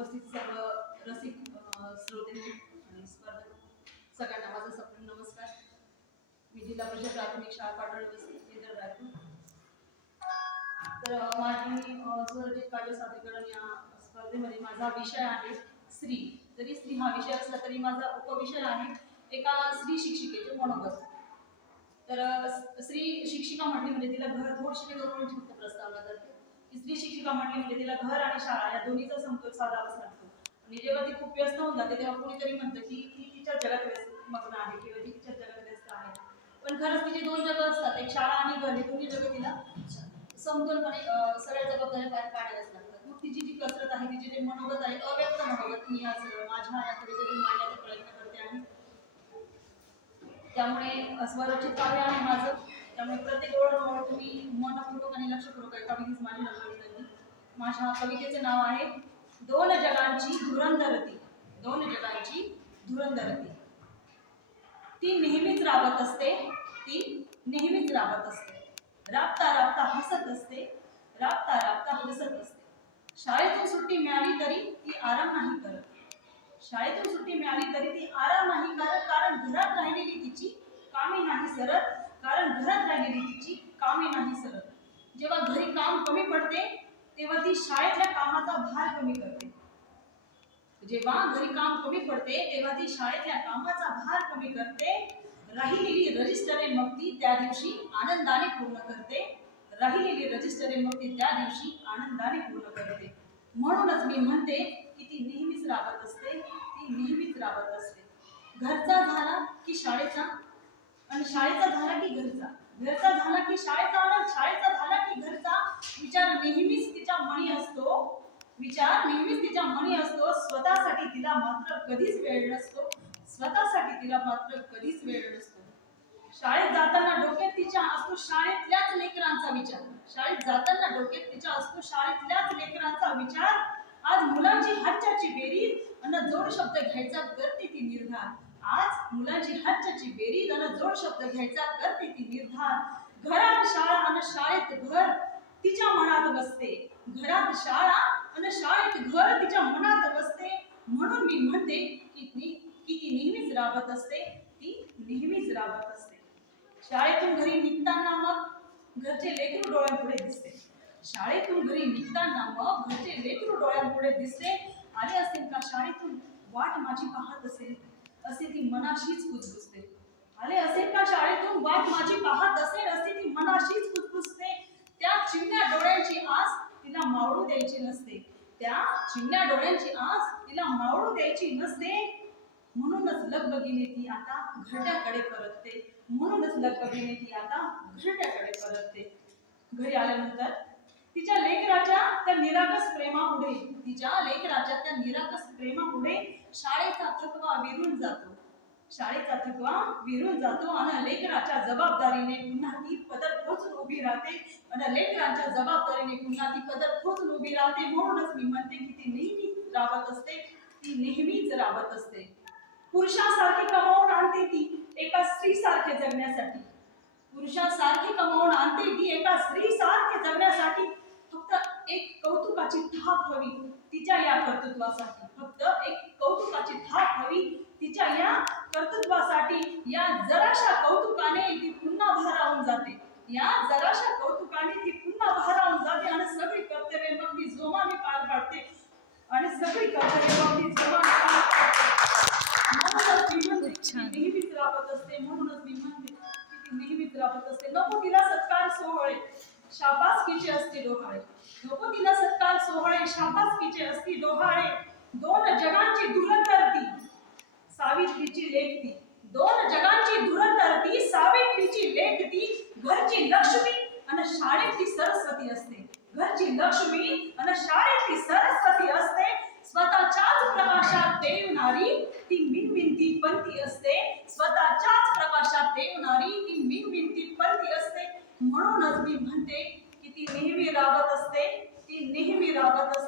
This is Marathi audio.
उपस्थित सर्व रसिक श्रोते आणि स्पर्धक सगळ्यांना माझा सप्रेम नमस्कार. मी जिल्हा परिषद प्राथमिक शाळा पाटोळे वस्ती केंद्र रायपूर. तर माझी स्वरचित काव्य सादरीकरण या स्पर्धेमध्ये माझा विषय आहे स्त्री. जरी स्त्री हा विषय असला तरी माझा उपविषय आहे एका स्त्री शिक्षिकेचे मनोगत. तर स्त्री शिक्षिका म्हटली म्हणजे तिला घर थोडीशी फक्त प्रस्तावना करते की स्त्री शिक्षिका म्हटली म्हणजे तिला घर आणि शाळा या दोन्हीचा समतोल साधावाच लागतो. आणि जेव्हा ती खूप व्यस्त होऊन जाते तेव्हा कोणीतरी म्हणतं की ती तिच्या जगात मग्न आहे किंवा ती तिच्या जगात व्यस्त आहे. पण खरंच तिचे दोन जगं असतात, एक शाळा आणि घर. हे दोन्ही जगं तिला समतोलपणे सगळ्या जबाबदाऱ्या पार पाडाव्याच लागतात. मग तिची जी कसरत आहे, तिचे जे मनोगत आहे, अव्यक्त मनोगत, मी आज माझ्या या कवितेतून मांडण्याचा प्रयत्न करते आहे. त्यामुळे स्वरचित काव्य आहे माझं. त्यामुळे प्रत्येक ओळ तुम्ही मनपूर्वक आणि लक्षपूर्वक ऐका. हीच माझी नम्र. माझ्या कवितेचं नाव आहे दोन जगांची धुरंधरती. दोन जगांची धुरंधरती. ती नेहमीच राबत असते, ती नेहमीच राबत असते. राबता राबता हसत असते, राबता राबता हसत असते. शाळेतून सुट्टी मिळाली तरी ती आराम नाही करत. शाळेतून सुट्टी मिळाली तरी ती आराम नाही करत, कारण घरात राहिलेली तिची कामे नाही सरत. कारण घरात राहिलेली तिची कामे नाही सरत. जेव्हा घरी काम कमी पडते तेव्हा ती शाळेतल्या कामाचा भार कमी करते. जेव्हा घरी काम कमी पडते तेव्हा ती शाळेतल्या कामाचा भार कमी करते. राहिलेली रजिस्टरे मग ती त्या दिवशी आनंदाने पूर्ण करते. राहिलेली रजिस्टरे मग ती त्या दिवशी आनंदाने पूर्ण करते. म्हणूनच मी म्हणते की ती नेहमीच राबत असते, ती नेहमीच राबत असते. घरचा झाला की शाळेचा, आणि शाळेचा झाला की घरचा. घरचा झाला की शाळेचा, आणि शाळेचा झाला की घरचा. विचार नेहमीच तिच्या मनी असतो, विचार नेहमीच तिच्या मनी असतो. स्वतःसाठी तिला मात्र कधीच वेळ नसतो, स्वतःसाठी तिला मात्र कधीच वेळ नसतो. शाळेत जाताना डोक्यात तिच्या असतो शाळेतल्याच लेकरांचा विचार. शाळेत जाताना डोक्यात तिच्या असतो शाळेतल्याच लेकरांचा विचार. आज मुलांची हातच्याची बेरीज अन जोड शब्द घ्यायचा करते ती निर्धार. आज मुलांची हातच्याची बेरीज अन जोड शब्द घ्यायचा करते ती निर्धार. घरात शाळा आणि शाळेत घर तिच्या मनात बसते. घरात शाळा आणि शाळेत घर तिच्या मनात बसते. म्हणून मी म्हणते की ती नेहमीच राबत असते, ती नेहमीच राबत असते. शाळेतून घरी निघताना मग घरचे लेकरू डोळ्यांपुढे दिसते. शाळेतून घरी निघताना मग घरचे लेकरू डोळ्यांपुढे दिसते. आले असतील का शाळेतून वाट माझी पाहत असेल, असे ती मनाशीच कुजबुजते. आले असेल का शाळेतून वाट माझी पाहत असेल, असे ती मनाशीच कुजबुजते. त्या चिमण्या डोळ्यांची आस तिला मावळू द्यायची नसते. त्या चिमण्या डोळ्यांची आस तिला मावळू द्यायची नसते. म्हणूनच लगबगीने ती आता घरट्याकडे परतते. म्हणूनच लगबगीने ती आता घरट्याकडे परतते. घरी आल्यानंतर तिच्या लेकराच्या त्या निरागस प्रेमापुढे, तिच्या लेकराच्या त्या निरागस प्रेमापुढे शाळेचा थकवा विरून जातो. शाळेचा थकवा विरून जातो आणि लेकराच्या जबाबदारीने पुन्हा ती पदर खोचून उभी राहते. आणि लेकराच्या जबाबदारीने पुन्हा ती पदर खोचून उभी राहते. म्हणूनच मी म्हणते की ती नेहमीच राबत असते, ती नेहमीच राबत असते. पुरुषासारखे कमावून आणते ती एका स्त्रीसारखे जगण्यासाठी. पुरुषासारखे कमावून आणते ती एका स्त्रीसारखे जगण्यासाठी. फक्त एक कौतुकाची थाप हवी तिच्या या कर्तृत्वासाठी. फक्त एक कौतुकाची थाप हवी तिच्या या कर्तृत्वासाठी. या जराशा कौतुकाने ती पुन्हा भारावून जाते. या जराशा कौतुकाने ती पुन्हा भारावून जाते आणि सगळी कर्तव्ये मग ती जोमाने पार पाडते. आणि सगळी कर्तव्ये मग ती जोमाने पार पाडते. म्हणूनच मी म्हणते ती नेहमीच राबत असते. म्हणूनच मी म्हणते की ती नेहमीच राबत असते. नको तिला सत्कार सोहळे, शाबासकीचे असते डोहाळे. नको तिला सत्कार सोहळे, शाबासकीचे असते डोहाळे. दोन जगांची धुरंधर ती, सावित्रीची लेक ती. दोन जगांची धुरंधर ती, सावित्रीची लेक ती. घरची लक्ष्मी आणि शाळेतली सरस्वती असते. घरची लक्ष्मी आणि शाळेतली सरस्वती असते. स्वतःच्याच प्रकाशात तेवणारी ती मिनमिनती पंथी असते. स्वतःच्याच प्रकाशात तेवणारी ती मिनमिनती पंथी असते. म्हणूनच मी म्हणते की ती नेहमी राबत असते, ती नेहमी राबत असते.